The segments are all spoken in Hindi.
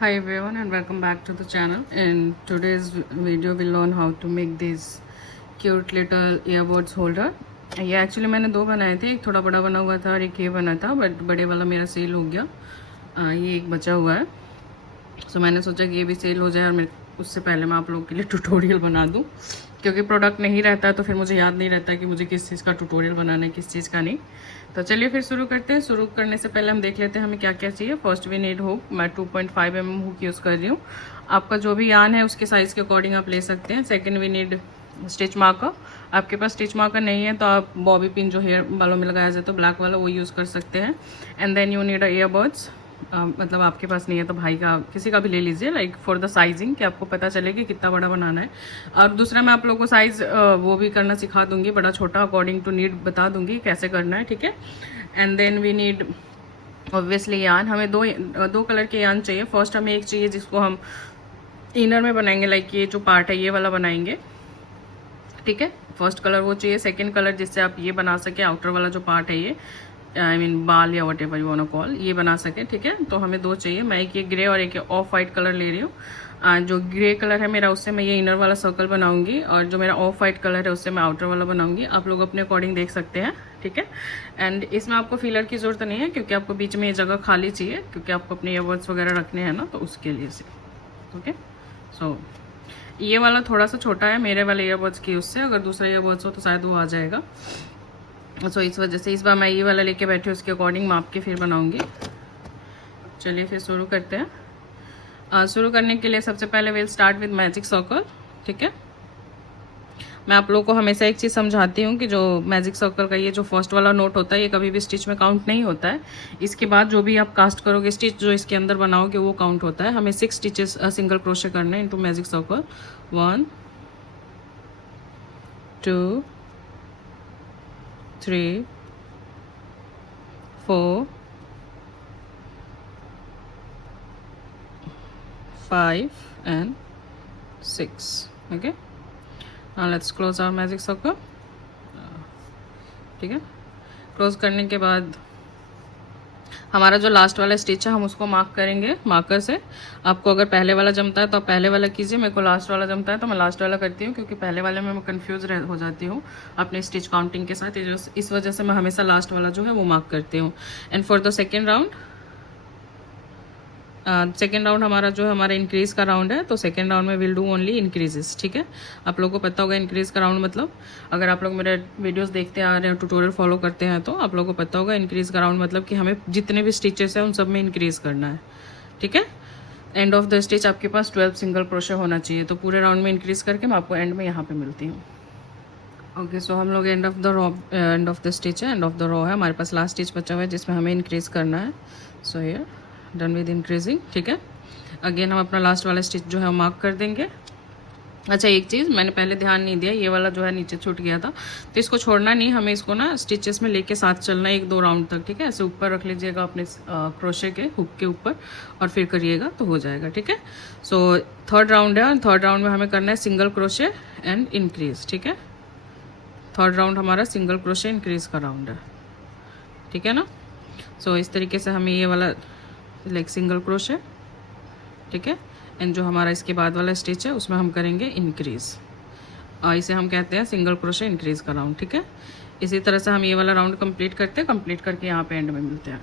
Hi everyone and welcome back to the channel. In today's video we'll learn how to make this cute little earbuds holder. ये एक्चुअली मैंने दो बनाए थे, एक थोड़ा बड़ा बना हुआ था और एक ये बना था, बट बड़े वाला मेरा सेल हो गया। ये एक बचा हुआ है, सो मैंने सोचा कि ये भी सेल हो जाए और मेरे उससे पहले मैं आप लोगों के लिए ट्यूटोरियल बना दूँ, क्योंकि प्रोडक्ट नहीं रहता तो फिर मुझे याद नहीं रहता कि मुझे किस चीज़ का ट्यूटोरियल बनाना है, किस चीज़ का नहीं। तो चलिए फिर शुरू करते हैं। शुरू करने से पहले हम देख लेते हैं हमें क्या क्या चाहिए। First we need hook. मैं 2.5 mm हुक यूज़ कर रही हूँ। आपका जो भी यान है उसके साइज़ के अकॉर्डिंग आप ले सकते हैं। Second we need stitch marker. आपके पास स्टिच मार्कर नहीं है तो आप बॉबी पिन जो हेयर बालों में लगाया जाए तो ब्लैक वाला वो यूज़ कर सकते हैं। And then you need earbuds. मतलब आपके पास नहीं है तो भाई का किसी का भी ले लीजिए, लाइक फॉर द साइजिंग, कि आपको पता चले कि कितना बड़ा बनाना है। और दूसरा मैं आप लोगों को साइज़ वो भी करना सिखा दूंगी, बड़ा छोटा अकॉर्डिंग टू नीड बता दूंगी कैसे करना है, ठीक है। And then we need obviously yarn. हमें दो कलर के यान चाहिए। फर्स्ट हमें एक चाहिए जिसको हम इनर में बनाएंगे, लाइक ये जो पार्ट है ये वाला बनाएंगे, ठीक है। फर्स्ट कलर वो चाहिए। सेकेंड कलर जिससे आप ये बना सके, आउटर वाला जो पार्ट है ये, आई मीन बाल या whatever you want to call, ये बना सके, ठीक है। तो हमें दो चाहिए। मैं एक ये ग्रे और एक ऑफ वाइट कलर ले रही हूँ। जो ग्रे कलर है मेरा उससे मैं ये इनर वाला सर्कल बनाऊंगी, और जो मेरा ऑफ वाइट कलर है उससे मैं आउटर वाला बनाऊंगी। आप लोग अपने अकॉर्डिंग देख सकते हैं, ठीक है। एंड इसमें आपको फिलर की जरूरत नहीं है, क्योंकि आपको बीच में ये जगह खाली चाहिए, क्योंकि आपको अपने ईयरबड्स वगैरह रखने हैं ना, तो उसके लिए से, ओके। सो ये वाला थोड़ा सा छोटा है मेरे वाले ईयरबड्स की उससे, अगर दूसरा ईयरबड्स हो तो शायद वो आ जाएगा। सो इस वजह से इस बार मैं ये वाला लेके बैठी हूँ, उसके अकॉर्डिंग माप के फिर बनाऊंगी। चलिए फिर शुरू करते हैं। शुरू करने के लिए सबसे पहले will start with magic circle, ठीक है। मैं आप लोगों को हमेशा एक चीज़ समझाती हूँ कि जो मैजिक सर्कल का ये जो फर्स्ट वाला नोट होता है ये कभी भी स्टिच में काउंट नहीं होता है। इसके बाद जो भी आप कास्ट करोगे स्टिच जो इसके अंदर बनाओगे वो काउंट होता है। हमें 6 स्टिचेस सिंगल क्रोशे करना है into magic circle. 1 2 3 4 5 and 6, okay. Now let's close our magic circle, ठीक है। क्लोज करने के बाद हमारा जो लास्ट वाला स्टिच है हम उसको मार्क करेंगे मार्कर से। आपको अगर पहले वाला जमता है तो आप पहले वाला कीजिए, मेरे को लास्ट वाला जमता है तो मैं लास्ट वाला करती हूँ, क्योंकि पहले वाले में मैं कंफ्यूज हो जाती हूँ अपने स्टिच काउंटिंग के साथ। इस वजह से मैं हमेशा लास्ट वाला जो है वो मार्क करती हूँ। And for the second round, second round हमारा जो है हमारा इंक्रीज का राउंड है, तो सेकेंड राउंड में विल डू ओनली इंक्रीजेस, ठीक है। आप लोगों को पता होगा इंक्रीज का राउंड मतलब, अगर आप लोग मेरे वीडियोस देखते आ रहे हैं, ट्यूटोरियल फॉलो करते हैं, तो आप लोगों को पता होगा इंक्रीज का राउंड मतलब कि हमें जितने भी स्टिचेस हैं उन सब में इंक्रीज करना है, ठीक है। एंड ऑफ द स्टिच आपके पास 12 सिंगल क्रोशे होना चाहिए। तो पूरे राउंड में इंक्रीज करके मैं आपको एंड में यहाँ पे मिलती हूँ। ओके, सो हम लोग एंड ऑफ द स्टिच है, एंड ऑफ द रो है, हमारे पास लास्ट स्टिच बचा हुआ है जिसमें हमें इंक्रीज करना है। So here done with increasing, ठीक है। अगेन हम अपना लास्ट वाला स्टिच जो है मार्क कर देंगे। अच्छा, एक चीज़ मैंने पहले ध्यान नहीं दिया, ये वाला जो है नीचे छूट गया था, तो इसको छोड़ना नहीं, हमें इसको ना स्टिचेस में लेके साथ चलना है 1-2 राउंड तक, ठीक है। ऐसे ऊपर रख लीजिएगा अपने क्रोशे के हुक के ऊपर और फिर करिएगा तो हो जाएगा, ठीक है। सो थर्ड राउंड है, और थर्ड राउंड में हमें करना है सिंगल क्रोशे एंड इंक्रीज, ठीक है। थर्ड राउंड हमारा सिंगल क्रोशे इंक्रीज का राउंड है, ठीक है ना। सो इस तरीके से हमें ये वाला लाइक सिंगल क्रोशे, ठीक है। एंड जो हमारा इसके बाद वाला स्टिच है उसमें हम करेंगे इंक्रीज, और इसे हम कहते हैं सिंगल क्रोशे इंक्रीज का राउंड, ठीक है। इसी तरह से हम ये वाला राउंड कंप्लीट करते हैं, कंप्लीट करके यहाँ पे एंड में मिलते हैं।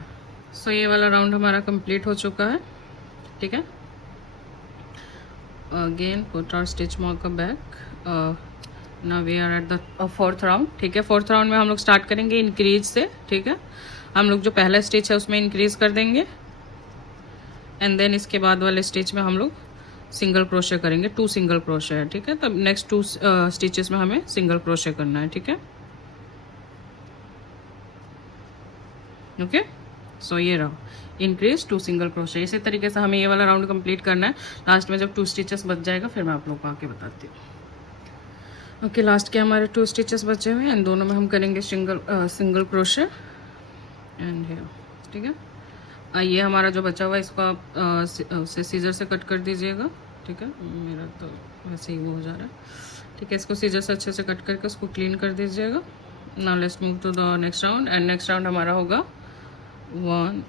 सो ये वाला राउंड हमारा कंप्लीट हो चुका है, ठीक है। Again put our stitch marker back. Now we are at the fourth round, ठीक है। फोर्थ राउंड में हम लोग स्टार्ट करेंगे इंक्रीज से, ठीक है। हम लोग जो पहला स्टिच है उसमें इंक्रीज कर देंगे, एंड देन इसके बाद वाले स्टिच में हम लोग सिंगल क्रोशे करेंगे। 2 सिंगल क्रोशे है, ठीक है। तब नेक्स्ट 2 स्टिचेस में हमें सिंगल क्रोशे करना है, ठीक है, ओके। सो ये रहा इंक्रीज 2 सिंगल क्रोशे। इसी तरीके से हमें ये वाला राउंड कंप्लीट करना है। लास्ट में जब 2 स्टिचेस बच जाएगा फिर मैं आप लोग को आके बताती हूँ। ओके, लास्ट के हमारे 2 स्टिचेस बचे हुए हैं, इन दोनों में हम करेंगे सिंगल क्रोशे एंड हियर, ठीक है। ये हमारा जो बचा हुआ है इसको आप उसे सीजर से कट कर दीजिएगा, ठीक है। मेरा तो वैसे ही वो हो जा रहा है, ठीक है। इसको सीजर से अच्छे से कट करके उसको क्लीन कर दीजिएगा। Now let's move to the next round, and next round हमारा होगा 1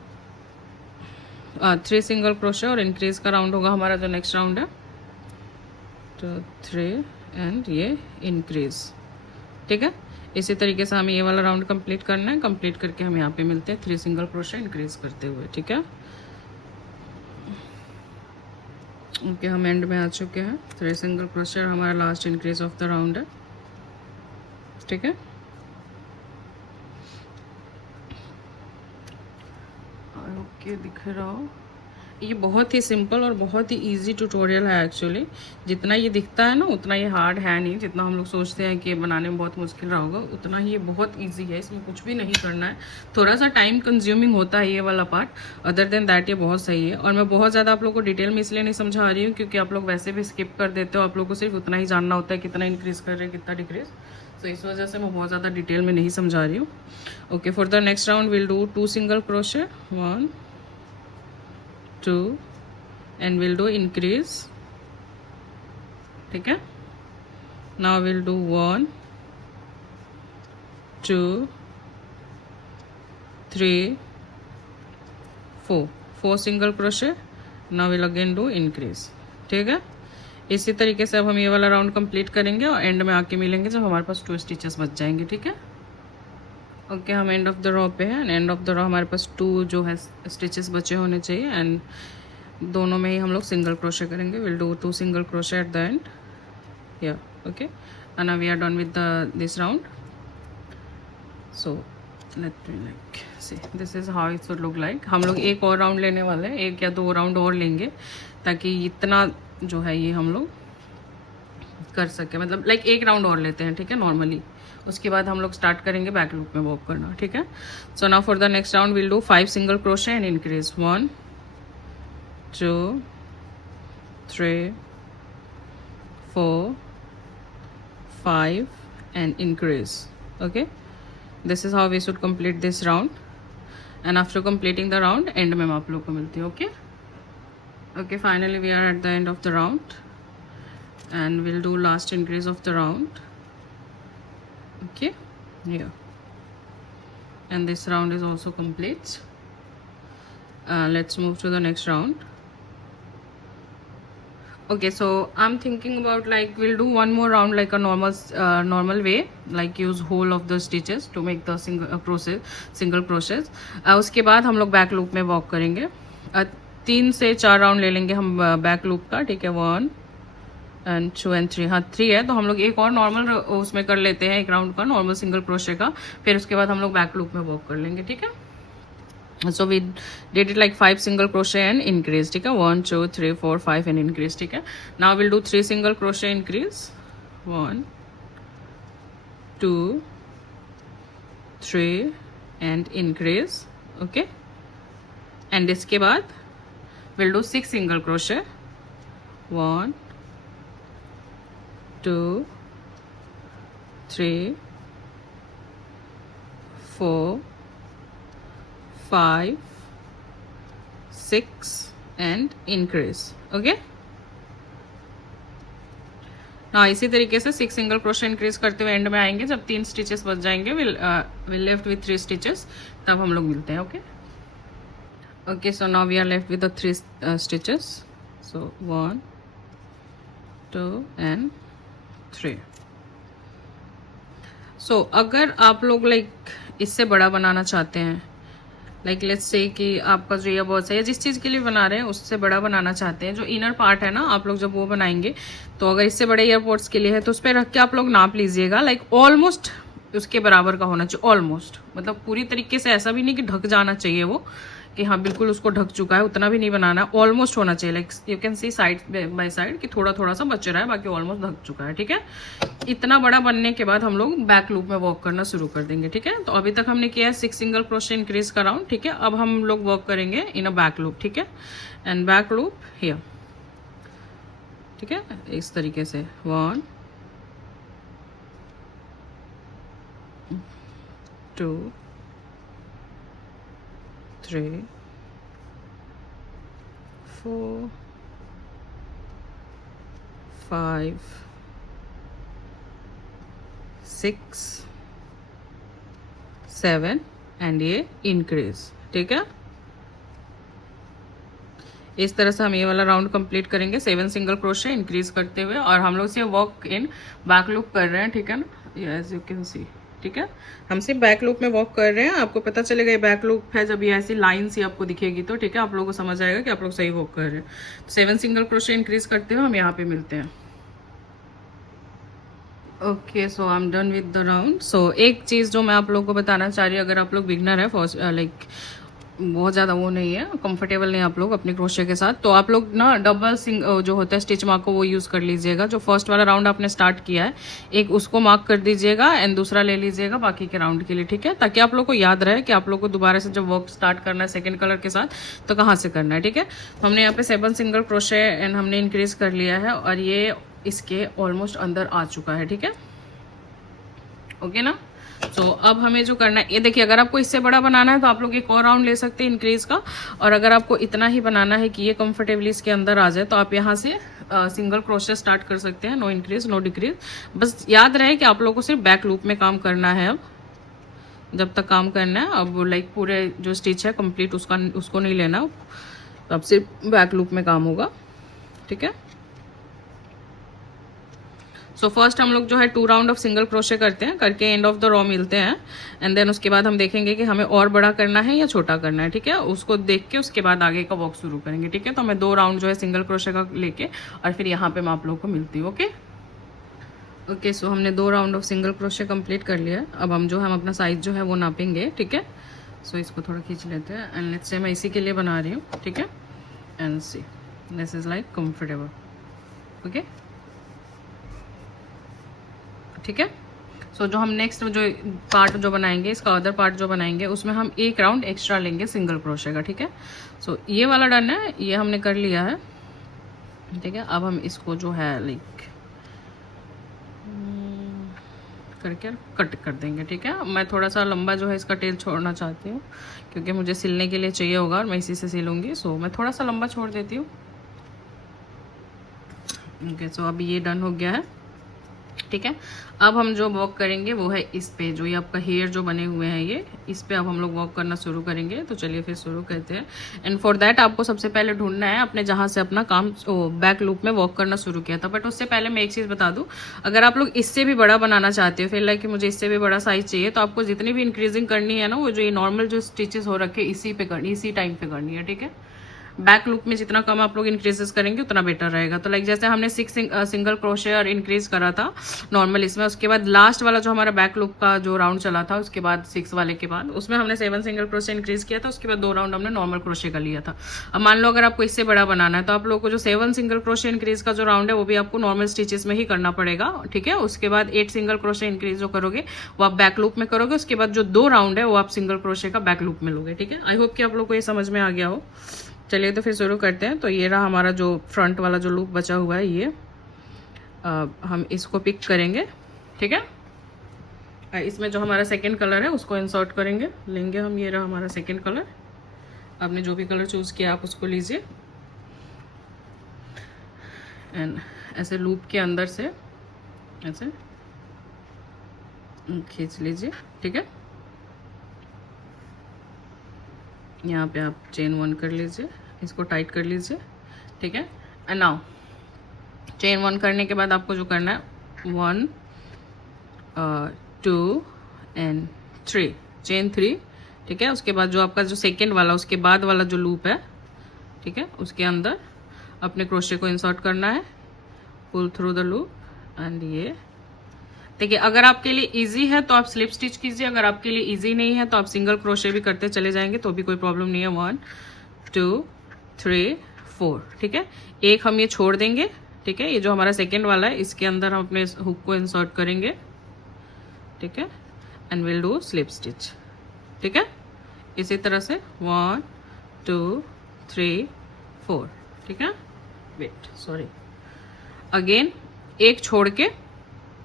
3 सिंगल क्रोशे और इंक्रीज का राउंड होगा हमारा जो नेक्स्ट राउंड है, तो 3 एंड ये इंक्रीज। ठीक है, इसी तरीके से हमें ये वाला राउंड कंप्लीट करना है। कंप्लीट करके हम यहाँ पे मिलते हैं 3 सिंगल क्रोशे इंक्रीज करते हुए। ठीक है, ओके, हम एंड में आ चुके हैं। 3 सिंगल क्रोशे और हमारा last increase of the round है। ठीक है, ओके, दिख रहा हो। ये बहुत ही सिंपल और बहुत ही इजी ट्यूटोरियल है एक्चुअली। जितना ये दिखता है ना उतना ये हार्ड है नहीं। जितना हम लोग सोचते हैं कि ये बनाने में बहुत मुश्किल रहा होगा, उतना ही ये बहुत इजी है। इसमें कुछ भी नहीं करना है। थोड़ा सा टाइम कंज्यूमिंग होता है ये वाला पार्ट, अदर देन दैट ये बहुत सही है। और मैं बहुत ज़्यादा आप लोग को डिटेल में इसलिए नहीं समझा रही हूँ क्योंकि आप लोग वैसे भी स्किप कर देते हो। आप लोग को सिर्फ उतना ही जानना होता है कितना इंक्रीज़ कर रहे हैं कितना डिक्रीज। तो इस वजह से मैं बहुत ज़्यादा डिटेल में नहीं समझा रही हूँ। Okay, for the next round will do 2 single crochet, 1 2 and we'll do increase. ठीक है, now we'll do 1 2 3 4 single crochet. now we'll again do increase। ठीक है, इसी तरीके से अब हम ये वाला राउंड कंप्लीट करेंगे और एंड में आके मिलेंगे जब हमारे पास 2 स्टिचेस बच जाएंगे। ठीक है, ओके, हम एंड ऑफ द रो पे हैं। एंड ऑफ द रो हमारे पास 2 जो है स्टिचेस बचे होने चाहिए एंड दोनों में ही हम लोग सिंगल क्रोशे करेंगे। Will do 2 single crochet at the end, या okay, and now we are done with this round. So let me like see this is how it should look like. हम लोग एक और राउंड लेने वाले हैं, 1 या 2 राउंड और लेंगे ताकि इतना जो है ये हम लोग कर सके। मतलब लाइक एक राउंड और लेते हैं, ठीक है, नॉर्मली। उसके बाद हम लोग स्टार्ट करेंगे बैक लूप में वॉक करना। ठीक है, so now for the next round will do 5 single crochet and increase 1 2 3 4 5 and increase. Okay, this is how we should complete this round, and after completing the round end में मैं आप लोग को मिलती हूँ। okay, okay, finally we are at the end of the round and we'll do last increase of the round। okay, here, and this round is also complete। let's move to the next round। okay, so I'm thinking about like we'll do one more round like a normal way, like use whole of the stitches to make the single crochet। उसके बाद हम लोग बैक लूप में वॉक करेंगे। 3 से 4 राउंड ले लेंगे हम बैक लूप का। ठीक है, 1 and 2 and 3, हाँ 3 है तो हम लोग एक और नॉर्मल उसमें कर लेते हैं, एक राउंड का नॉर्मल सिंगल क्रोशे का। फिर उसके बाद हम लोग बैक लूप में वॉक कर लेंगे। ठीक है, so we did it like 5 single crochet and increase। ठीक है, 1 2 3 4 5 and increase। ठीक है, now we'll do 3 single crochet increase, 1 2 3 and increase। okay, and इसके बाद we'll do 6 single crochet, 1 2 3 4 5 6 and increase। okay, ना इसी तरीके से 6 सिंगल क्रोशे इंक्रीज करते हुए एंड में आएंगे जब 3 स्टिचेस बच जाएंगे। विल लेफ्ट विथ 3 स्टिचेस, तब हम लोग मिलते हैं। Okay, okay, so now we are left with the 3 stitches. So 1 2 and 3। So अगर आप लोग लाइक इससे बड़ा बनाना चाहते हैं, लाइक लेट्स से कि आपका जो ईयरबड्स है या जिस चीज़ के लिए बना रहे हैं उससे बड़ा बनाना चाहते हैं, जो इनर पार्ट है ना आप लोग जब वो बनाएंगे तो अगर इससे बड़े ईयरबड्स के लिए है तो उस पर रख के आप लोग नाप लीजिएगा। लाइक ऑलमोस्ट उसके बराबर का होना चाहिए, ऑलमोस्ट, मतलब पूरी तरीके से ऐसा भी नहीं कि ढक जाना चाहिए वो कि हाँ बिल्कुल उसको ढक चुका है, उतना भी नहीं बनाना है, ऑलमोस्ट होना चाहिए। Like you can see side by side कि थोड़ा थोड़ा सा बच रहा है, बाकी ऑलमोस्ट ढक चुका है। ठीक है, इतना बड़ा बनने के बाद हम लोग बैक लूप में वॉक करना शुरू कर देंगे। ठीक है, तो अभी तक हमने किया है 6 सिंगल क्रोशे इंक्रीज का राउंड। ठीक है, अब हम लोग वॉक करेंगे इन अ बैक लूप। ठीक है, एंड बैक लूप हियर। ठीक है, इस तरीके से 1 2 3 4 5 6 7 एंड ये इंक्रीज। ठीक है, इस तरह से हम ये वाला राउंड कंप्लीट करेंगे 7 सिंगल क्रोशे इंक्रीज करते हुए, और हम लोग से वॉक इन बैक लूप कर रहे हैं, ठीक है ना, एज यू कैन सी, ठीक है। हम सिर्फ बैक लूप में वॉक कर रहे हैं, आपको पता चलेगा ये बैक लूप है जब ये ऐसी लाइन सी आपको दिखेगी तो, ठीक है, आप लोगों को समझ आएगा कि आप लोग सही वॉक कर रहे हैं। 7 सिंगल क्रोशे इंक्रीज करते हुए हम यहाँ पे मिलते हैं। Okay, so I am done with the round. So एक चीज़ जो मैं आप लोगों को बताना चाह रही हूँ, अगर आप लोग बिगनर है, फर्स्ट लाइक बहुत ज़्यादा वो नहीं है, कंफर्टेबल नहीं आप लोग अपने क्रोशे के साथ, तो आप लोग ना डबल जो होता है स्टिच मार्क को वो यूज़ कर लीजिएगा। जो फर्स्ट वाला राउंड आपने स्टार्ट किया है, एक उसको मार्क कर दीजिएगा एंड दूसरा ले लीजिएगा बाकी के राउंड के लिए, ठीक है, ताकि आप लोग को याद रहे कि आप लोग को दोबारा से जब वर्क स्टार्ट करना है सेकेंड कलर के साथ तो कहाँ से करना है, ठीक है। तो हमने यहाँ पे 7 सिंगल क्रोशे एंड हमने इंक्रीज कर लिया है, और ये इसके ऑलमोस्ट अंदर आ चुका है, ठीक है, ओके ना। तो अब हमें जो करना है, ये देखिए, अगर आपको इससे बड़ा बनाना है तो आप लोग एक और राउंड ले सकते हैं इंक्रीज का, और अगर आपको इतना ही बनाना है कि ये कंफर्टेबली इसके अंदर आ जाए तो आप यहाँ से सिंगल क्रोशे स्टार्ट कर सकते हैं, नो इंक्रीज नो डिक्रीज। बस याद रहे कि आप लोगों को सिर्फ बैक लूप में काम करना है, अब जब तक काम करना है, अब लाइक पूरे जो स्टिच है कंप्लीट उसको नहीं लेना, तो अब सिर्फ बैक लूप में काम होगा, ठीक है। सो फर्स्ट हम लोग जो है 2 राउंड ऑफ सिंगल क्रोशे करते हैं, करके एंड ऑफ द रॉ मिलते हैं, एंड देन उसके बाद हम देखेंगे कि हमें और बड़ा करना है या छोटा करना है, ठीक है, उसको देख के उसके बाद आगे का वॉक शुरू करेंगे, ठीक है। तो मैं 2 राउंड जो है सिंगल क्रोशे का लेके और फिर यहाँ पे मैं आप लोगों को मिलती हूँ, ओके। ओके, सो हमने 2 round of single crochet complete कर लिया है। अब हम जो है अपना साइज जो है वो नापेंगे, ठीक है। सो इसको थोड़ा खींच लेते हैं, एंड लेट्स से मैं इसी के लिए बना रही हूँ, ठीक है, and C this is like comfortable, okay, ठीक है। सो जो हम नेक्स्ट जो पार्ट जो बनाएंगे, इसका अदर पार्ट जो बनाएंगे, उसमें हम 1 राउंड एक्स्ट्रा लेंगे सिंगल क्रोशे का, ठीक है। सो ये वाला डन है, ये हमने कर लिया है, ठीक है। अब हम इसको जो है लाइक करके कट कर देंगे, ठीक है। मैं थोड़ा सा लंबा जो है इसका टेल छोड़ना चाहती हूँ, क्योंकि मुझे सिलने के लिए चाहिए होगा और मैं इसी से सिलूंगी, सो मैं थोड़ा सा लंबा छोड़ देती हूँ, ओके। सो अभी ये डन हो गया है, ठीक है। अब हम जो वॉक करेंगे वो है इस पे, जो ये आपका हेयर जो बने हुए हैं ये, इस पे अब हम लोग वॉक करना शुरू करेंगे। तो चलिए फिर शुरू करते हैं, एंड फॉर दैट आपको सबसे पहले ढूंढना है अपने जहाँ से अपना काम बैक लूप में वॉक करना शुरू किया था। बट उससे पहले मैं एक चीज़ बता दूँ, अगर आप लोग इससे भी बड़ा बनाना चाहते हो, फिर लाइक कि मुझे इससे भी बड़ा साइज चाहिए, तो आपको जितनी भी इंक्रीजिंग करनी है ना, वो जो ये नॉर्मल जो स्टिचेस हो रखे इसी पे करनी, इसी टाइम पे करनी है, ठीक है। बैक लूप में जितना कम आप लोग इंक्रीजेस करेंगे उतना बेटर रहेगा। तो लाइक जैसे हमने 6 सिंगल क्रोशे और इंक्रीज करा था नॉर्मल इसमें, उसके बाद लास्ट वाला जो हमारा बैक लूप का जो राउंड चला था, उसके बाद 6 वाले के बाद उसमें हमने 7 सिंगल क्रोशे इंक्रीज किया था, उसके बाद 2 राउंड हमने नॉर्मल क्रोशे का लिया था। अब मान लो अगर आपको इससे बड़ा बनाना है तो आप लोग को जो 7 सिंगल क्रोशे इंक्रीज का जो राउंड है वो भी आपको नॉर्मल स्टिचेस में ही करना पड़ेगा, ठीक है। उसके बाद 8 सिंगल क्रोशे इंक्रीज जो करोगे वो आप बैक लूप में करोगे, उसके बाद जो 2 राउंड है वो आप सिंगल क्रोशे का बैक लूप में लोगे, ठीक है। आई होप कि आप लोग को ये समझ में आ गया हो। चलिए तो फिर शुरू करते हैं। तो ये रहा हमारा जो फ्रंट वाला जो लूप बचा हुआ है, ये हम इसको पिक करेंगे, ठीक है। इसमें जो हमारा सेकंड कलर है उसको इंसर्ट करेंगे, लेंगे हम, ये रहा हमारा सेकंड कलर। आपने जो भी कलर चूज़ किया आप उसको लीजिए, एंड ऐसे लूप के अंदर से ऐसे खींच लीजिए, ठीक है। यहाँ पे आप चेन 1 कर लीजिए, इसको टाइट कर लीजिए, ठीक है। एंड नाउ चेन 1 करने के बाद आपको जो करना है 1 2 एंड 3, चेन 3, ठीक है। उसके बाद जो आपका जो सेकेंड वाला उसके बाद वाला जो लूप है, ठीक है, उसके अंदर अपने क्रोशे को इंसर्ट करना है, pull through the loop, and ये देखिए, अगर आपके लिए इजी है तो आप स्लिप स्टिच कीजिए, अगर आपके लिए इजी नहीं है तो आप सिंगल क्रोशे भी करते चले जाएंगे तो भी कोई प्रॉब्लम नहीं है। 1 2 3 4, ठीक है। एक हम ये छोड़ देंगे, ठीक है, ये जो हमारा सेकेंड वाला है इसके अंदर हम अपने हुक को इंसर्ट करेंगे, ठीक है, and will do slip stitch, ठीक है। इसी तरह से 1 2 3 4, ठीक है। वेट, सॉरी, अगेन एक छोड़ के,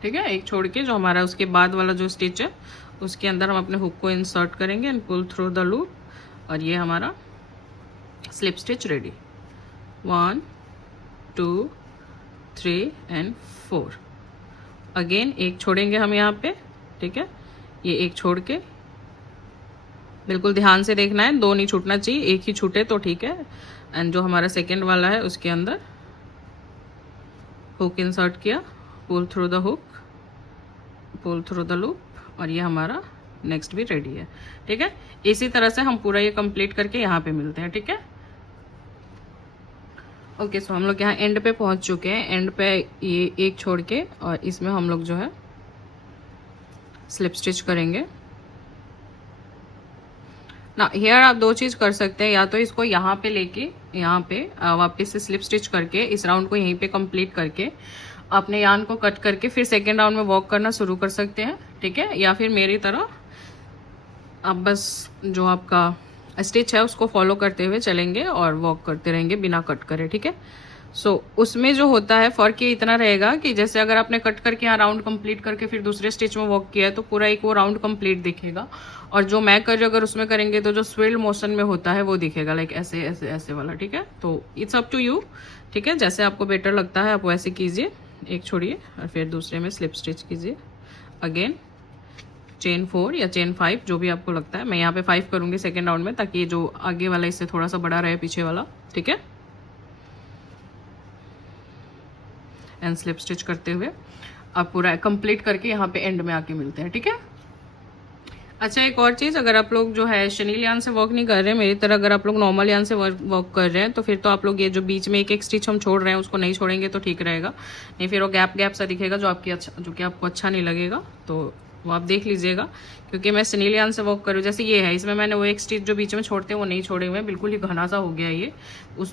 ठीक है, एक छोड़ के जो हमारा उसके बाद वाला जो स्टिच है उसके अंदर हम अपने हुक को इंसर्ट करेंगे and pull through the loop, और ये हमारा slip stitch ready. 1 2 3 and 4, again एक छोड़ेंगे हम यहाँ पे, ठीक है, ये एक छोड़ के बिल्कुल ध्यान से देखना है, दो नहीं छूटना चाहिए, एक ही छूटे तो ठीक है। एंड जो हमारा सेकेंड वाला है उसके अंदर हुक इंसर्ट किया, pull through the hook, pull through the loop, और ये हमारा नेक्स्ट भी रेडी है। ठीक है, इसी तरह से हम पूरा ये कंप्लीट करके यहाँ पे मिलते हैं। ठीक है, ओके। सो हम लोग यहाँ एंड पे पहुंच चुके हैं। एंड पे ये एक छोड़ के और इसमें हम लोग जो है स्लिप स्टिच करेंगे ना। हेयर आप दो चीज़ कर सकते हैं, या तो इसको यहाँ पे लेके यहाँ पे वापस से स्लिप स्टिच करके इस राउंड को यहीं पे कंप्लीट करके अपने यान को कट करके फिर सेकेंड राउंड में वॉक करना शुरू कर सकते हैं। ठीक है, या फिर मेरी तरह आप बस जो आपका स्टिच है उसको फॉलो करते हुए चलेंगे और वॉक करते रहेंगे बिना कट करे। ठीक है, सो उसमें जो होता है फ़र्क ये इतना रहेगा कि जैसे अगर आपने कट करके यहाँ राउंड कंप्लीट करके फिर दूसरे स्टिच में वॉक किया है तो पूरा एक वो राउंड कंप्लीट दिखेगा, और जो मैं कर रही हूँ अगर उसमें करेंगे तो जो स्विल मोशन में होता है वो दिखेगा, लाइक ऐसे ऐसे ऐसे वाला। ठीक है, तो इट्स अप टू यू। ठीक है, जैसे आपको बेटर लगता है आप वैसे कीजिए। एक छोड़िए और फिर दूसरे में स्लिप स्टिच कीजिए। अगेन चेन 4 या चेन 5 जो भी आपको लगता है। मैं यहाँ पे 5 करूँगी सेकेंड राउंड में, ताकि ये जो आगे वाला इससे थोड़ा सा बड़ा रहे पीछे वाला। ठीक है, एंड स्लिप स्टिच करते हुए आप पूरा कंप्लीट करके यहाँ पे एंड में आके मिलते हैं। ठीक है, अच्छा एक और चीज़, अगर आप लोग जो है शनील यान से वॉक नहीं कर रहे हैं मेरी तरह, अगर आप लोग नॉर्मल यान से वॉक कर रहे हैं तो फिर तो आप लोग ये जो बीच में एक एक स्टिच हम छोड़ रहे हैं उसको नहीं छोड़ेंगे तो ठीक रहेगा, नहीं फिर वो गैप गैप सा दिखेगा जो कि आपको अच्छा नहीं लगेगा। तो वो आप देख लीजिएगा, क्योंकि मैं शनील यान से वॉक करूँ जैसे ये है, इसमें मैंने वो एक स्टिच जो बीच में छोड़ते हैं वो नहीं छोड़े हुए हैं, बिल्कुल ही घना सा हो गया ये,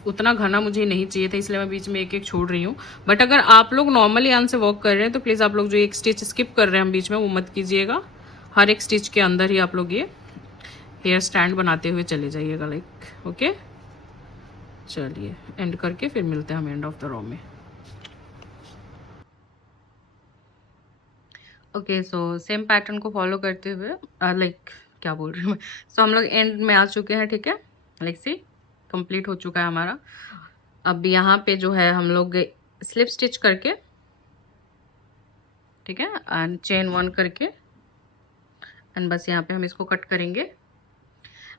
उतना घना मुझे नहीं चाहिए था, इसलिए मैं बीच में एक एक छोड़ रही हूँ। बट अगर आप लोग नॉर्मल यान से वॉक कर रहे हैं तो प्लीज़ आप लोग जो एक स्टिच स्किप कर रहे हैं हम बीच में वो मत कीजिएगा। हर एक स्टिच के अंदर ही आप लोग ये हेयर स्टैंड बनाते हुए चले जाइएगा, लाइक ओके। चलिए एंड करके फिर मिलते हैं हम एंड ऑफ द रो में। ओके, सो सेम पैटर्न को फॉलो करते हुए लाइक क्या बोल रही हूँ मैं, सो हम लोग एंड में आ चुके हैं। ठीक है, लाइक सी कंप्लीट हो चुका है हमारा। अब यहाँ पे जो है हम लोग स्लिप स्टिच करके, ठीक है, एंड चेन 1 करके एंड बस यहाँ पे हम इसको कट करेंगे।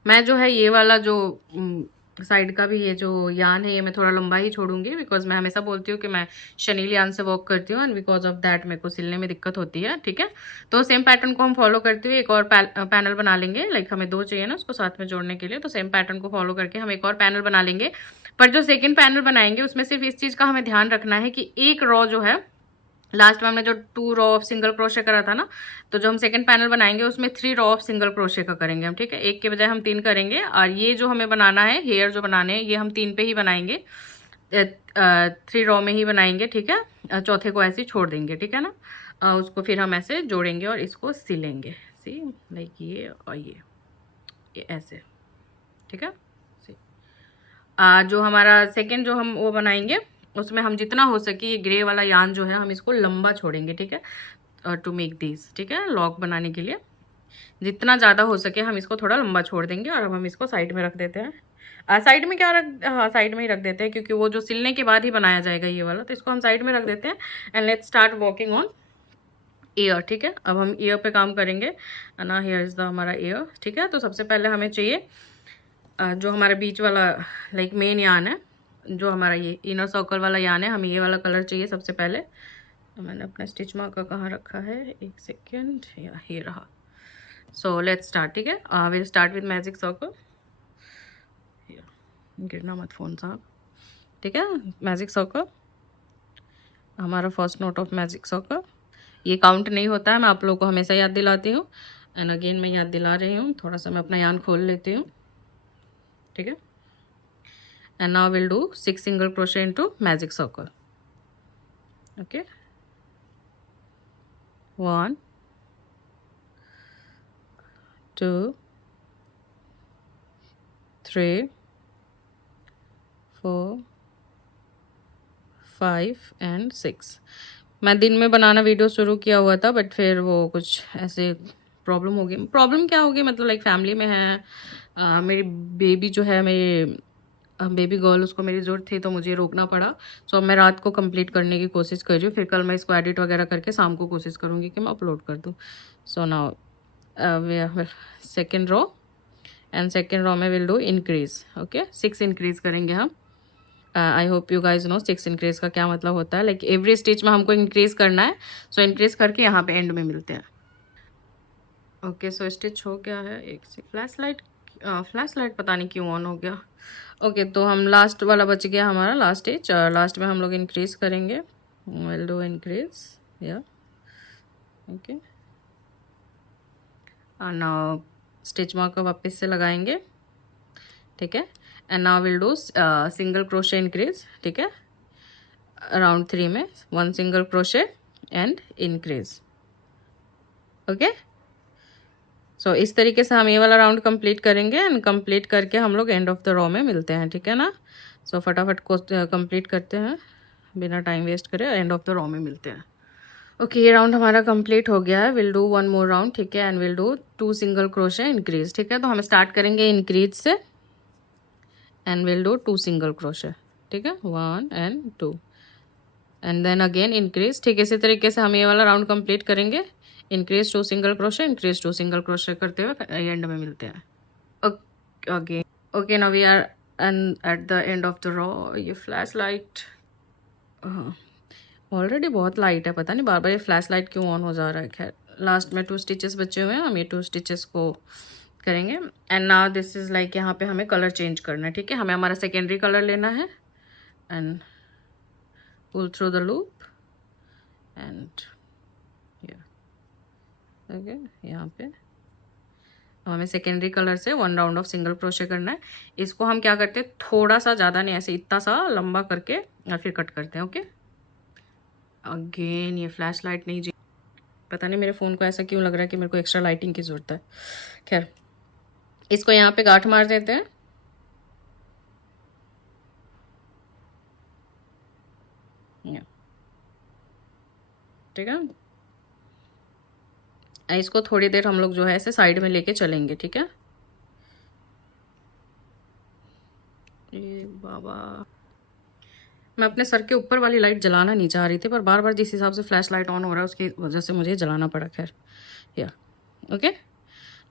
मैं जो है ये वाला जो साइड का भी ये जो यान है ये मैं थोड़ा लंबा ही छोड़ूंगी, बिकॉज मैं हमेशा बोलती हूँ कि मैं शनील यान से वॉक करती हूँ एंड बिकॉज ऑफ दैट मेरे को सिलने में दिक्कत होती है। ठीक है, तो सेम पैटर्न को हम फॉलो करते हुए एक और पैनल बना लेंगे, लाइक हमें दो चाहिए ना उसको साथ में जोड़ने के लिए, तो सेम पैटर्न को फॉलो करके हम एक और पैनल बना लेंगे। पर जो सेकेंड पैनल बनाएंगे उसमें सिर्फ इस चीज़ का हमें ध्यान रखना है कि एक रॉ जो है लास्ट में हमने जो 2 रॉ ऑफ सिंगल क्रोशे करा था ना, तो जो हम सेकंड पैनल बनाएंगे उसमें 3 रॉ ऑफ सिंगल क्रोशे का करेंगे हम। ठीक है, एक के बजाय हम 3 करेंगे, और ये जो हमें बनाना है हेयर जो बनाने हैं ये हम 3 पे ही बनाएंगे, 3 रॉ में ही बनाएंगे। ठीक है, चौथे को ऐसे ही छोड़ देंगे। ठीक है ना, उसको फिर हम ऐसे जोड़ेंगे और इसको सिलेंगे, सी लाइक ये और ये ऐसे। ठीक है, जो हमारा सेकेंड जो हम वो बनाएंगे उसमें हम जितना हो सके ये ग्रे वाला यान जो है हम इसको लंबा छोड़ेंगे। ठीक है, टू मेक दिस, ठीक है, लॉक बनाने के लिए जितना ज़्यादा हो सके हम इसको थोड़ा लंबा छोड़ देंगे। और अब हम इसको साइड में रख देते हैं। साइड में क्या हाँ साइड में ही रख देते हैं, क्योंकि वो जो सिलने के बाद ही बनाया जाएगा ये वाला, तो इसको हम साइड में रख देते हैं। And let's start working on year. ठीक है, अब हम ईयर पे काम करेंगे ना। हियर इज द हमारा ईयर। ठीक है, तो सबसे पहले हमें चाहिए जो हमारा बीच वाला लाइक मेन यान है, जो हमारा ये इनर सर्कल वाला यान है, हमें ये वाला कलर चाहिए सबसे पहले। तो मैंने अपना स्टिच मार्कर कहाँ रखा है, एक सेकेंड, ये रहा। So let's start. ठीक है, will start with magic circle. गिरना मत फोन साहब। ठीक है, मैजिक सर्कल हमारा first note of magic circle. ये काउंट नहीं होता है, मैं आप लोगों को हमेशा याद दिलाती हूँ। एंड अगेन मैं याद दिला रही हूँ, थोड़ा सा मैं अपना यान खोल लेती हूँ। ठीक है, and now we'll do 6 single crochet into magic circle. Okay, 1 2 3 4 5 and 6। मैं दिन में बनाना वीडियो शुरू किया हुआ था, बट फिर वो कुछ ऐसे प्रॉब्लम हो गई। प्रॉब्लम क्या हो गई मतलब लाइक फैमिली में है, मेरी बेबी जो है, मेरी बेबी गर्ल, उसको मेरी ज़रूरत थी तो मुझे रोकना पड़ा। सो अब मैं रात को कंप्लीट करने की कोशिश कर रही हूँ, फिर कल मैं इसको एडिट वगैरह करके शाम को कोशिश करूँगी कि मैं अपलोड कर दूँ। So now second row and second row में will do increase. Okay, 6 increase करेंगे हम। I hope you guys know 6 increase का क्या मतलब होता है। लाइक एवरी स्टिच में हमको इंक्रीज करना है, सो इंक्रीज करके यहाँ पे एंड में मिलते हैं। ओके, सो स्टिच हो गया है। एक से फ्लैश लाइट पता नहीं क्यों ऑन हो गया। ओके, तो हम लास्ट वाला बच गया हमारा लास्ट स्टिच। लास्ट में हम लोग इंक्रीज करेंगे, विल डू इंक्रीज या ओके। नाउ स्टिच मार्क को वापस से लगाएंगे, ठीक है। And now will do single crochet increase, ठीक है। राउंड 3 में 1 single crochet and increase. Okay, so इस तरीके से हम ये वाला राउंड कंप्लीट करेंगे एंड कंप्लीट करके हम लोग एंड ऑफ द रो में मिलते हैं, ठीक है ना। सो फटाफट को कंप्लीट करते हैं बिना टाइम वेस्ट करे, एंड ऑफ द रो में मिलते हैं। ओके, ये राउंड हमारा कंप्लीट हो गया है। विल डू 1 मोर राउंड, ठीक है। And will do 2 single crochet increase, ठीक है। तो हम स्टार्ट करेंगे इंक्रीज से and will do 2 single crochet, ठीक है, 1 and 2 and then again increase. ठीक है, इसी तरीके से हम ये वाला राउंड कंप्लीट करेंगे। Increase 2 single crochet, increase 2 single crochet करते हुए एंड में मिलते हैं। Okay okay, now we are and at the end of the row. ये फ्लैश लाइट ऑलरेडी बहुत लाइट है, पता नहीं बार बार ये फ्लैश लाइट क्यों ऑन हो जा रहा है। खैर, लास्ट में 2 स्टिचेस बचे हुए हैं, हम ये 2 स्टिचेस को करेंगे। And now this is like यहाँ पे हमें कलर चेंज करना है, ठीक है। हमें हमारा सेकेंडरी कलर लेना है and pull through the loop and okay, यहाँ पे हमें सेकेंडरी कलर से 1 राउंड ऑफ सिंगल क्रोशे करना है। इसको हम क्या करते हैं, थोड़ा सा ज़्यादा नहीं, ऐसे इतना सा लंबा करके और फिर कट करते हैं। ओके, अगेन ये फ्लैश लाइट नहीं जी, पता नहीं मेरे फ़ोन को ऐसा क्यों लग रहा है कि मेरे को एक्स्ट्रा लाइटिंग की ज़रूरत है। खैर, इसको यहाँ पे गांठ मार देते हैं, ठीक है। इसको थोड़ी देर हम लोग जो है ऐसे साइड में लेके चलेंगे, ठीक है। ये बाबा, मैं अपने सर के ऊपर वाली लाइट जलाना नहीं चाह रही थी, पर बार बार जिस हिसाब से फ्लैश लाइट ऑन हो रहा है उसकी वजह से मुझे जलाना पड़ा। खैर, या ओके,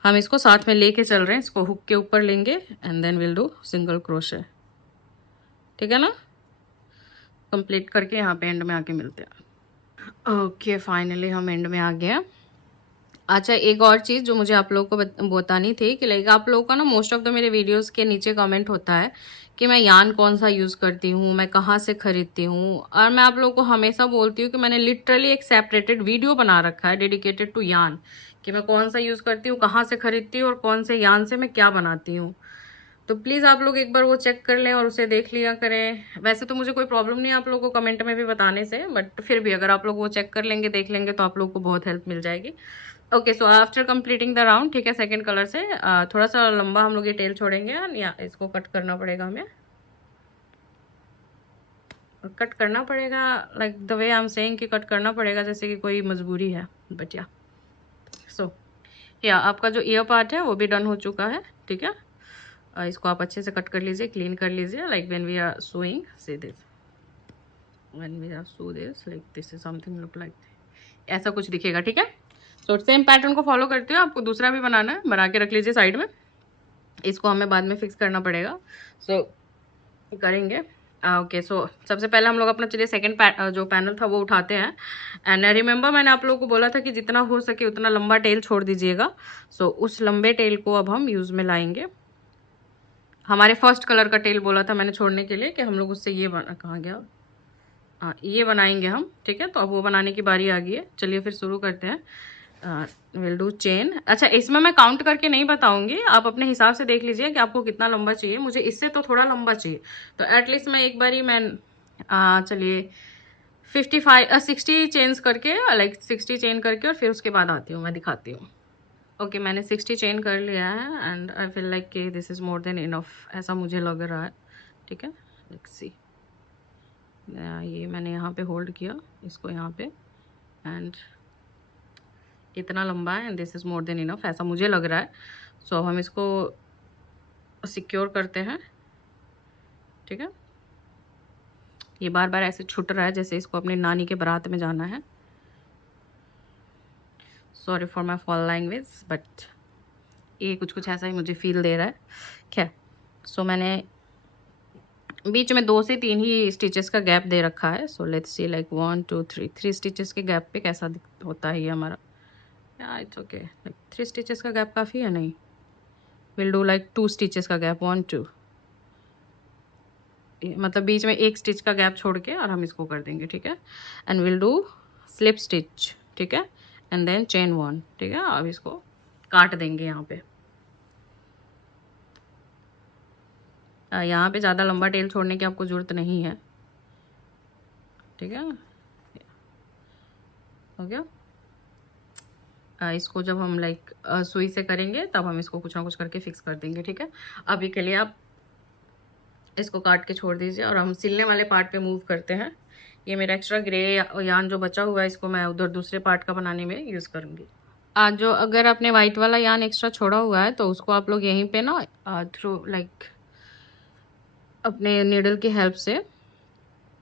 हम इसको साथ में लेके चल रहे हैं। इसको हुक के ऊपर लेंगे and then will do single crochet, ठीक है ना। कंप्लीट करके यहाँ पे एंड में आके मिलते हैं। ओके, फाइनली हम एंड में आ गए। अच्छा, एक और चीज़ जो मुझे आप लोगों को बतानी थी कि लाइक आप लोगों का ना मोस्ट ऑफ द मेरे वीडियोस के नीचे कमेंट होता है कि मैं यान कौन सा यूज़ करती हूँ, मैं कहाँ से ख़रीदती हूँ। और मैं आप लोगों को हमेशा बोलती हूँ कि मैंने लिटरली एक सेपरेटेड वीडियो बना रखा है डेडिकेटेड टू यान, कि मैं कौन सा यूज़ करती हूँ, कहाँ से ख़रीदती हूँ और कौन से यान से मैं क्या बनाती हूँ। तो प्लीज़ आप लोग एक बार वो चेक कर लें और उसे देख लिया करें। वैसे तो मुझे कोई प्रॉब्लम नहीं है आप लोगों को कमेंट में भी बताने से, बट फिर भी अगर आप लोग वो चेक कर लेंगे, देख लेंगे, तो आप लोग को बहुत हेल्प मिल जाएगी। Okay, so after completing the round, ठीक है, सेकंड कलर से थोड़ा सा लंबा हम लोग ये टेल छोड़ेंगे या इसको कट करना पड़ेगा हमें, कट करना पड़ेगा like the way I am saying कि कट करना पड़ेगा जैसे कि कोई मजबूरी है, बट या सो या आपका जो ईयर पार्ट है वो भी डन हो चुका है, ठीक है। इसको आप अच्छे से कट कर लीजिए, क्लीन कर लीजिए। Like when we are sewing, see this, when we are sew this, like this is something look like, ऐसा कुछ दिखेगा, ठीक है। तो सेम पैटर्न को फॉलो करते हो, आपको दूसरा भी बनाना है, बना के रख लीजिए साइड में। इसको हमें बाद में फिक्स करना पड़ेगा, सो करेंगे। ओके, सो सबसे पहले हम लोग अपना चलिए सेकंड जो पैनल था वो उठाते हैं। एंड रिमेंबर मैंने आप लोगों को बोला था कि जितना हो सके उतना लंबा टेल छोड़ दीजिएगा। सो उस लंबे टेल को अब हम यूज़ में लाएंगे। हमारे फर्स्ट कलर का टेल बोला था मैंने छोड़ने के लिए कि हम लोग उससे ये बना, कहाँ गया, हाँ ये बनाएंगे हम, ठीक है। तो अब वो बनाने की बारी आ गई है, चलिए फिर शुरू करते हैं। Will do chain. अच्छा, इसमें मैं काउंट करके नहीं बताऊंगी, आप अपने हिसाब से देख लीजिए कि आपको कितना लंबा चाहिए। मुझे इससे तो थोड़ा लंबा चाहिए, तो एटलीस्ट मैं एक बारी मैं चलिए 60 चेन्स करके, लाइक 60 चेन करके और फिर उसके बाद आती हूँ, मैं दिखाती हूँ। ओके, मैंने 60 चेन कर लिया है एंड आई फील लाइक कि this is more than enough, ऐसा मुझे लग रहा है, ठीक है। लेट्स सी, ये मैंने यहाँ पे होल्ड किया इसको यहाँ पे एंड इतना लंबा है and this is more than enough, ऐसा मुझे लग रहा है। सो हम इसको सिक्योर करते हैं, ठीक है। ये बार बार ऐसे छूट रहा है जैसे इसको अपनी नानी के बारात में जाना है। Sorry for my fall language, but ये कुछ कुछ ऐसा ही मुझे फील दे रहा है। खैर, सो मैंने बीच में 2 से 3 ही स्टिचेस का गैप दे रखा है। So let's see like 1 2 3 stitches के गैप पे कैसा होता है ये हमारा। या इट्स ओके, लाइक 3 स्टिचेस का गैप काफ़ी है। नहीं, विल डू लाइक 2 स्टिचेस का गैप, 1 2, मतलब बीच में एक स्टिच का गैप छोड़ के और हम इसको कर देंगे, ठीक है। And will do slip stitch, ठीक है, एंड देन चेन 1, ठीक है। अब इसको काट देंगे यहाँ पे। यहाँ पे ज़्यादा लंबा टेल छोड़ने की आपको ज़रूरत नहीं है, ठीक है। हो गया। इसको जब हम लाइक सुई से करेंगे तब हम इसको कुछ ना कुछ करके फिक्स कर देंगे, ठीक है। अभी के लिए आप इसको काट के छोड़ दीजिए और हम सिलने वाले पार्ट पे मूव करते हैं। ये मेरा एक्स्ट्रा ग्रे यान जो बचा हुआ है इसको मैं उधर दूसरे पार्ट का बनाने में यूज़ करूँगी। आज जो अगर आपने वाइट वाला यान एक्स्ट्रा छोड़ा हुआ है तो उसको आप लोग यहीं पे ना थ्रू लाइक अपने नीडल की हेल्प से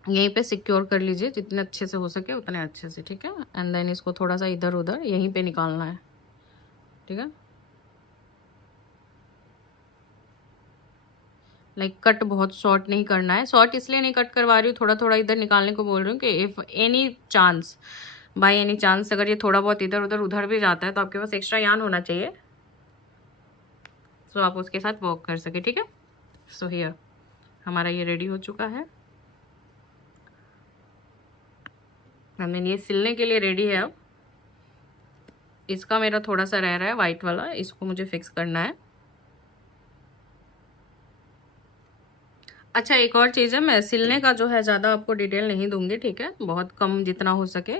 यहीं पे सिक्योर कर लीजिए जितने अच्छे से हो सके उतने अच्छे से, ठीक है। एंड देन इसको थोड़ा सा इधर उधर यहीं पे निकालना है, ठीक है। लाइक कट बहुत शॉर्ट नहीं करना है। शॉर्ट इसलिए नहीं कट करवा रही हूँ, थोड़ा थोड़ा इधर निकालने को बोल रही हूँ कि if any chance, by any chance अगर ये थोड़ा बहुत इधर उधर उधर भी जाता है तो आपके पास एक्स्ट्रा यान होना चाहिए, सो आप उसके साथ वर्क कर सके, ठीक है। सो हियर हमारा ये रेडी हो चुका है। हमने ये सिलने के लिए रेडी है। अब इसका मेरा थोड़ा सा रह रहा है वाइट वाला, इसको मुझे फिक्स करना है। अच्छा, एक और चीज़ है, मैं सिलने का जो है ज़्यादा आपको डिटेल नहीं दूंगी, ठीक है। बहुत कम जितना हो सके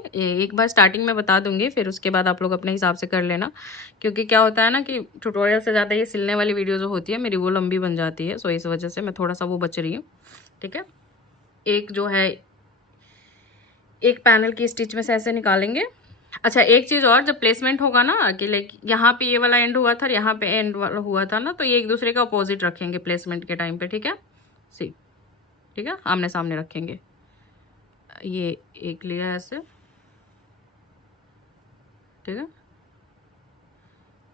एक बार स्टार्टिंग में बता दूंगी, फिर उसके बाद आप लोग अपने हिसाब से कर लेना। क्योंकि क्या होता है ना कि ट्यूटोरियल से ज़्यादा ये सिलने वाली वीडियो जो होती है मेरी वो लंबी बन जाती है, सो इस वजह से मैं थोड़ा सा वो बच रही हूँ, ठीक है। एक जो है एक पैनल की स्टिच में से ऐसे निकालेंगे। अच्छा, एक चीज़ और, जब प्लेसमेंट होगा ना कि लाइक यहाँ पे ये वाला एंड हुआ था और यहाँ पे एंड वाला हुआ था ना, तो ये एक दूसरे का अपोजिट रखेंगे प्लेसमेंट के टाइम पे, ठीक है। सी, ठीक है, आमने सामने रखेंगे। ये एक लिया ऐसे, ठीक है,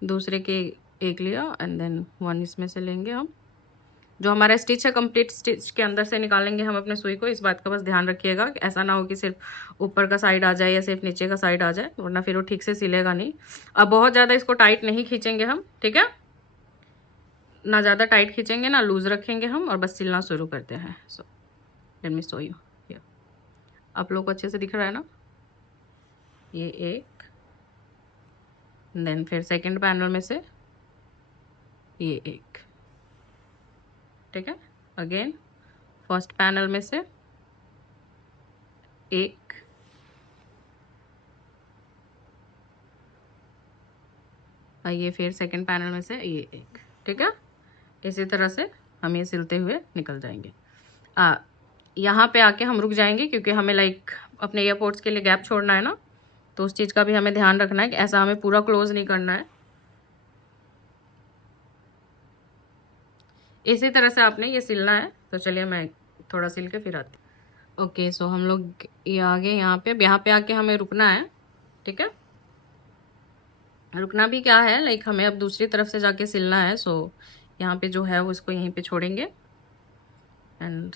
दूसरे के एक लिया एंड देन 1 इसमें से लेंगे हम। जो हमारा स्टिच है कंप्लीट स्टिच के अंदर से निकालेंगे हम अपने सुई को। इस बात का बस ध्यान रखिएगा, ऐसा ना हो कि सिर्फ ऊपर का साइड आ जाए या सिर्फ नीचे का साइड आ जाए, वरना फिर वो ठीक से सिलेगा नहीं। अब बहुत ज़्यादा इसको टाइट नहीं खींचेंगे हम, ठीक है, ना ज़्यादा टाइट खींचेंगे ना लूज रखेंगे हम, और बस सिलना शुरू करते हैं। सो लेट मी शो यू। आप लोग को अच्छे से दिख रहा है ना, ये एक, देन फिर सेकंड पैनल में से ये एक, ठीक है, अगेन फर्स्ट पैनल में से एक, ये फिर सेकंड पैनल में से ये एक, ठीक है। इसी तरह से हम ये सिलते हुए निकल जाएंगे। यहाँ पे आके हम रुक जाएंगे क्योंकि हमें लाइक अपने ईयरपोर्ट्स के लिए गैप छोड़ना है ना, तो उस चीज़ का भी हमें ध्यान रखना है कि ऐसा हमें पूरा क्लोज नहीं करना है। इसी तरह से आपने ये सिलना है। तो चलिए मैं थोड़ा सिल के फिर आती हूँ। ओके, सो हम लोग ये आगे यहाँ पे आके हमें रुकना है, ठीक है। रुकना भी क्या है, लाइक हमें अब दूसरी तरफ से जाके सिलना है। सो यहाँ पे जो है वो इसको यहीं पे छोड़ेंगे एंड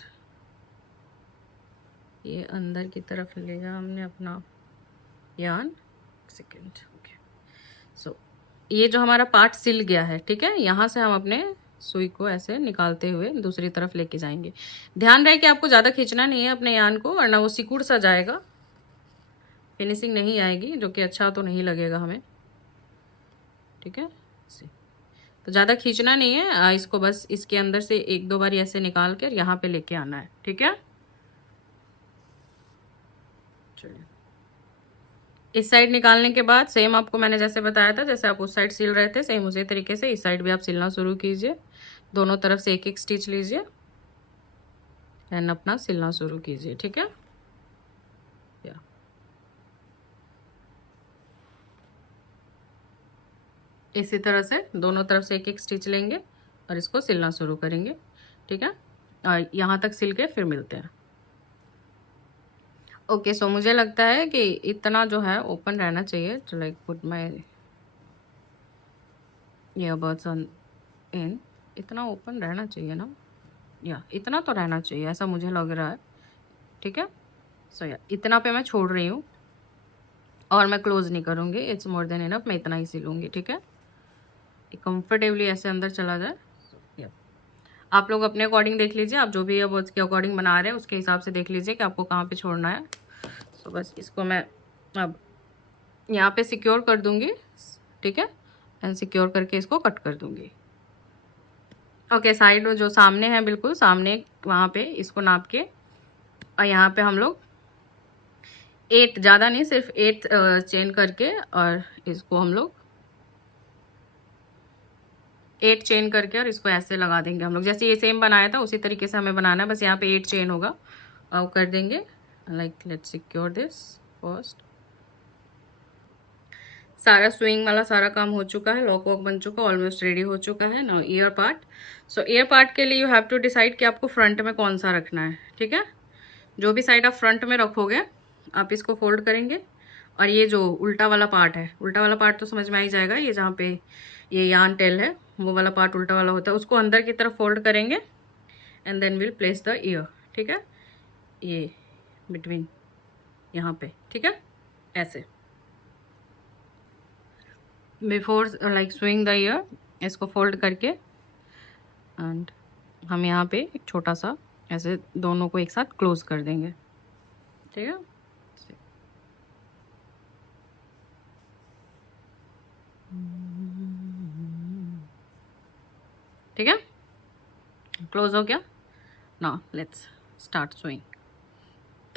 ये अंदर की तरफ ले लिया हमने अपना यान। Second, okay. सो ये जो हमारा पार्ट सिल गया है, ठीक है, यहाँ से हम अपने सुई को ऐसे निकालते हुए दूसरी तरफ लेके जाएंगे। ध्यान रहे कि आपको ज़्यादा खींचना नहीं है अपने यान को, वरना वो सिकुड़ सा जाएगा, फिनिशिंग नहीं आएगी, जो कि अच्छा तो नहीं लगेगा हमें, ठीक है। तो ज़्यादा खींचना नहीं है, इसको बस इसके अंदर से एक दो बार ऐसे निकाल कर यहाँ पे लेके आना है, ठीक है। चलिए, इस साइड निकालने के बाद सेम आपको मैंने जैसे बताया था, जैसे आप उस साइड सिल रहे थे सेम उसी तरीके से इस साइड भी आप सिलना शुरू कीजिए। दोनों तरफ से एक एक स्टिच लीजिए एंड अपना सिलना शुरू कीजिए, ठीक है। इसी तरह से दोनों तरफ से एक एक स्टिच लेंगे और इसको सिलना शुरू करेंगे, ठीक है। और यहाँ तक सिल के फिर मिलते हैं। ओके, सो मुझे लगता है कि इतना जो है ओपन रहना चाहिए, तो like put my earbuds on in. इतना ओपन रहना चाहिए ना, या इतना तो रहना चाहिए, ऐसा मुझे लग रहा है। ठीक है, सो या इतना पे मैं छोड़ रही हूँ और मैं क्लोज नहीं करूँगी। इट्स मोर देन इनफ, मैं इतना ही सिलूँगी। ठीक है, कंफर्टेबली ऐसे अंदर चला जाए। या आप लोग अपने अकॉर्डिंग देख लीजिए, आप जो भी ईयरबड्स के अकॉर्डिंग बना रहे हैं उसके हिसाब से देख लीजिए कि आपको कहाँ पे छोड़ना है। तो बस इसको मैं अब यहाँ पे सिक्योर कर दूँगी। ठीक है, एंड सिक्योर करके इसको कट कर दूँगी। ओके, साइड जो सामने है, बिल्कुल सामने वहाँ पे इसको नाप के, और यहाँ पे हम लोग 8, ज़्यादा नहीं, सिर्फ 8 चेन करके, और इसको हम लोग 8 चेन करके और इसको ऐसे लगा देंगे हम लोग। जैसे ये सेम बनाया था उसी तरीके से हमें बनाना है, बस यहाँ पे 8 चेन होगा और कर देंगे। Like let's secure this first. सारा स्विंग वाला सारा काम हो चुका है, लॉक वॉक बन चुका, ऑलमोस्ट रेडी हो चुका है। Now ear part. So ear part के लिए यू हैव टू डिसाइड कि आपको फ्रंट में कौन सा रखना है। ठीक है, जो भी साइड आप फ्रंट में रखोगे आप इसको फोल्ड करेंगे, और ये जो उल्टा वाला पार्ट है, उल्टा वाला पार्ट तो समझ में आ ही जाएगा, ये जहाँ पे ये यान टेल है वो वाला पार्ट उल्टा वाला होता है, उसको अंदर की तरफ फोल्ड करेंगे and then will place the ear. ठीक है, ये बिटवीन यहाँ पे। ठीक है, ऐसे before like swing the ear, इसको फोल्ड करके एंड हम यहाँ पे एक छोटा सा ऐसे दोनों को एक साथ क्लोज कर देंगे। ठीक है, ठीक है, क्लोज हो गया। Now let's start swing.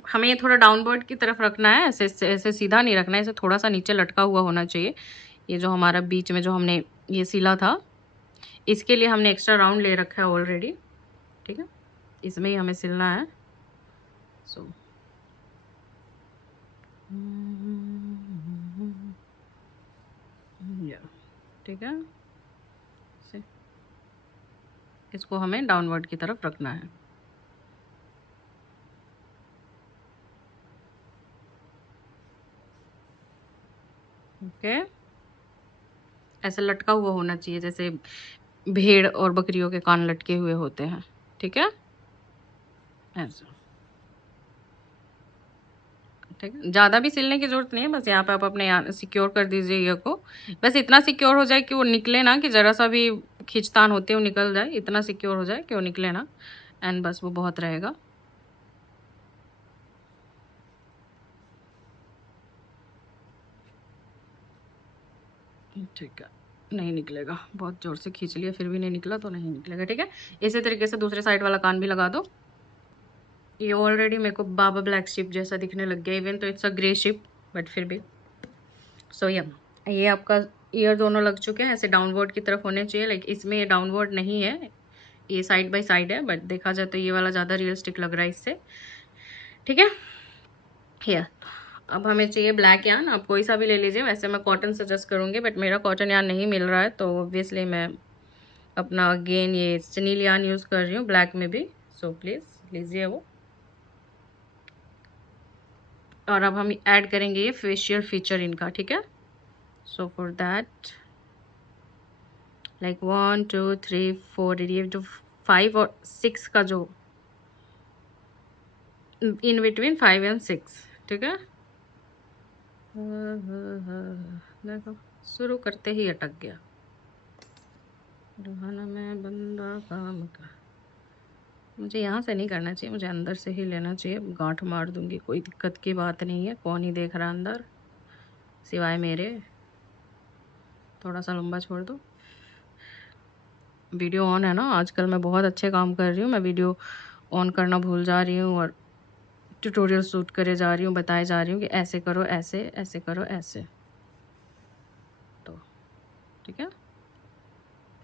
हमें ये थोड़ा डाउनवर्ड की तरफ रखना है, ऐसे ऐसे सीधा नहीं रखना है, ऐसे थोड़ा सा नीचे लटका हुआ होना चाहिए। ये जो हमारा बीच में जो हमने ये सिला था, इसके लिए हमने एक्स्ट्रा राउंड ले रखा है ऑलरेडी। ठीक है, इसमें ही हमें सिलना है। सो ठीक है, इसको हमें डाउनवर्ड की तरफ रखना है। ओके, ऐसे लटका हुआ होना चाहिए जैसे भेड़ और बकरियों के कान लटके हुए होते हैं। ठीक है, ऐसा। ठीक है, ज़्यादा भी सिलने की ज़रूरत नहीं है, बस यहाँ पे आप अपने यहाँ सिक्योर कर दीजिए ईयर को। बस इतना सिक्योर हो जाए कि वो निकले ना, कि ज़रा सा भी खींचतान होते वो निकल जाए, इतना सिक्योर हो जाए कि वो निकले ना, एंड बस वो बहुत रहेगा। ठीक है, नहीं निकलेगा, बहुत ज़ोर से खींच लिया फिर भी नहीं निकला तो नहीं निकलेगा। ठीक है, इसी तरीके से दूसरे साइड वाला कान भी लगा दो। ये ऑलरेडी मेरे को बाबा ब्लैक शिप जैसा दिखने लग गया, इवन तो it's a grey ship, but फिर भी। सो ये आपका ईयर दोनों लग चुके हैं, ऐसे डाउनवर्ड की तरफ होने चाहिए। लाइक इसमें ये डाउनवर्ड नहीं है, ये साइड बाय साइड है, बट देखा जाए तो ये वाला ज़्यादा रियलिस्टिक लग रहा है इससे। ठीक है, हियर अब हमें चाहिए ब्लैक यार्न। आप कोई सा भी ले लीजिए, वैसे मैं कॉटन सजेस्ट करूँगी, बट मेरा कॉटन यार्न नहीं मिल रहा है तो ऑब्वियसली मैं अपना अगेन ये चनील यार्न यूज़ कर रही हूँ ब्लैक में भी। सो प्लीज़ लीजिए वो। और अब हम ऐड करेंगे ये फेशियल फीचर इनका। ठीक है, सो फॉर दैट लाइक 1 2 3 4, ये जो 5 और 6 का जो इन बिटवीन 5 एंड 6। ठीक है, देखो शुरू करते ही अटक गया। रुहाना में बंदा काम का, मुझे यहाँ से नहीं करना चाहिए, मुझे अंदर से ही लेना चाहिए। गांठ मार दूंगी, कोई दिक्कत की बात नहीं है, कौन ही देख रहा अंदर सिवाय मेरे। थोड़ा सा लंबा छोड़ दो। वीडियो ऑन है ना, आजकल मैं बहुत अच्छे काम कर रही हूँ, मैं वीडियो ऑन करना भूल जा रही हूँ और ट्यूटोरियल शूट करे जा रही हूँ, बताए जा रही हूँ कि ऐसे करो, ऐसे ऐसे करो, ऐसे। तो ठीक है,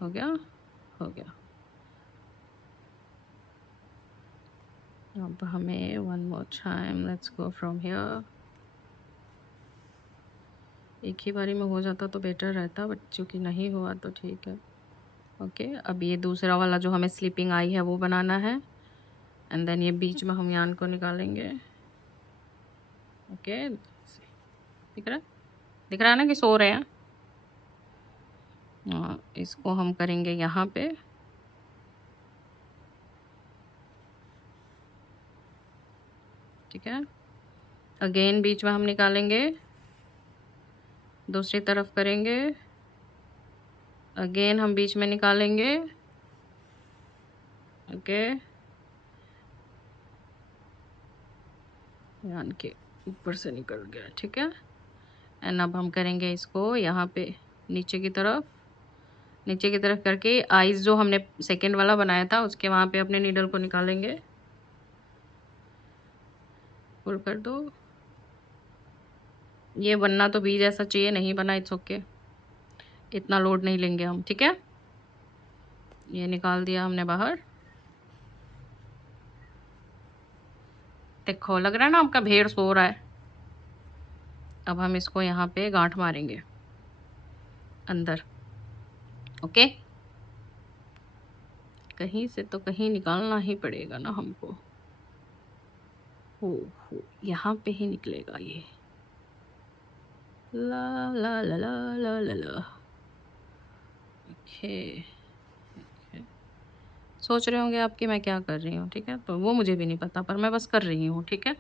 हो गया, हो गया। अब हमें one more time, let's go from here. एक ही बारी में हो जाता तो बेटर रहता, बट चूँकि नहीं हुआ तो ठीक है। ओके, अब ये दूसरा वाला जो हमें स्लीपिंग आई है वो बनाना है, एंड देन ये बीच में हम यान को निकालेंगे। ओके, दिख रहा है ना कि सो रहे हैं। इसको हम करेंगे यहाँ पे, ठीक है। अगेन बीच में हम निकालेंगे, दूसरी तरफ करेंगे, अगेन हम बीच में निकालेंगे, ओके, यान के ऊपर से निकल गया, ठीक है। एंड अब हम करेंगे इसको यहाँ पे नीचे की तरफ करके आईज जो हमने सेकंड वाला बनाया था उसके वहाँ पे अपने नीडल को निकालेंगे, पुल कर दो। ये बनना तो भी जैसा चाहिए, नहीं बना इट्स ओके, इतना लोड नहीं लेंगे हम, ठीक है। ये निकाल दिया हमने बाहर, देखो लग रहा है ना आपका भेड़ सो रहा है। अब हम इसको यहाँ पे गांठ मारेंगे अंदर, ओके। कहीं से तो कहीं निकालना ही पड़ेगा ना हमको, हो यहाँ पे ही निकलेगा ये, ला ला ला ला ला ला ला, ओके। सोच रहे होंगे आप कि मैं क्या कर रही हूँ, ठीक है, तो वो मुझे भी नहीं पता, पर मैं बस कर रही हूँ, ठीक है,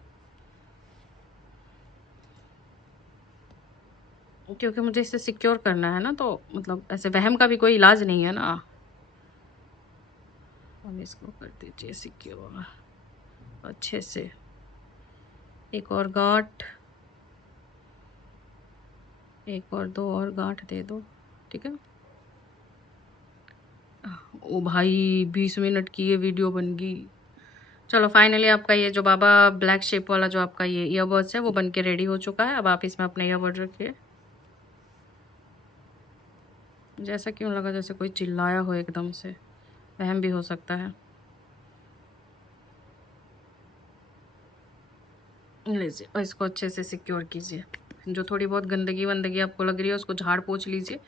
क्योंकि मुझे इसे सिक्योर करना है ना, तो मतलब ऐसे वहम का भी कोई इलाज नहीं है ना। हम इसको कर दीजिए सिक्योर अच्छे से, एक और गांठ, एक और दो और गांठ दे दो, ठीक है। ओ भाई 20 मिनट की ये वीडियो बन गई। चलो फाइनली आपका ये जो बाबा ब्लैक शेप वाला जो आपका ये ईयरबड्स है वो बन के रेडी हो चुका है। अब आप इसमें अपना ईयरबड रखिए। जैसा क्यों लगा जैसे कोई चिल्लाया हो एकदम से, वहम भी हो सकता है। लीजिए और इसको अच्छे से सिक्योर कीजिए। जो थोड़ी बहुत गंदगी वंदगी आपको लग रही है उसको झाड़ पोंछ लीजिए।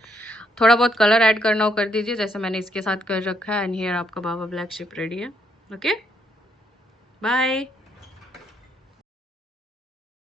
थोड़ा बहुत कलर ऐड करना हो कर दीजिए, जैसे मैंने इसके साथ कर रखा है। एंड हियर आपका बाबा ब्लैक शिप रेडी है। Okay bye.